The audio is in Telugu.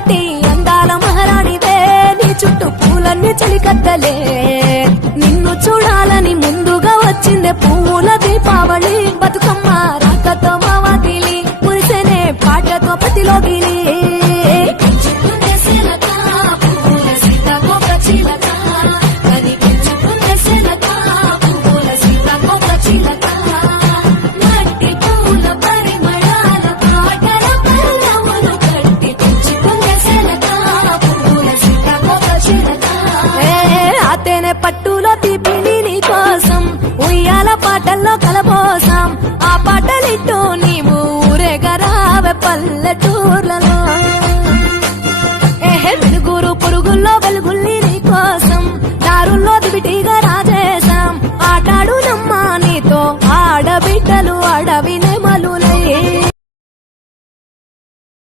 కట్టి అందాల మహారాణివే నీ చుట్టూ పూలన్నీ చలికత్తలే నిన్ను చూడాలని ముందుగా వచ్చిందే పువ్వుల దీపావళి బతుకమ్మ రాకతో మావాతిలి పురిసెనే పాటతో పతిలోగిలి పట్టులో తీపిని నీ కోసం ఉయ్యాల పాటల్లో కలబోసాం ఆ పాటలిట్టు నీవు ఊరేగరావే పల్లెటూర్లలో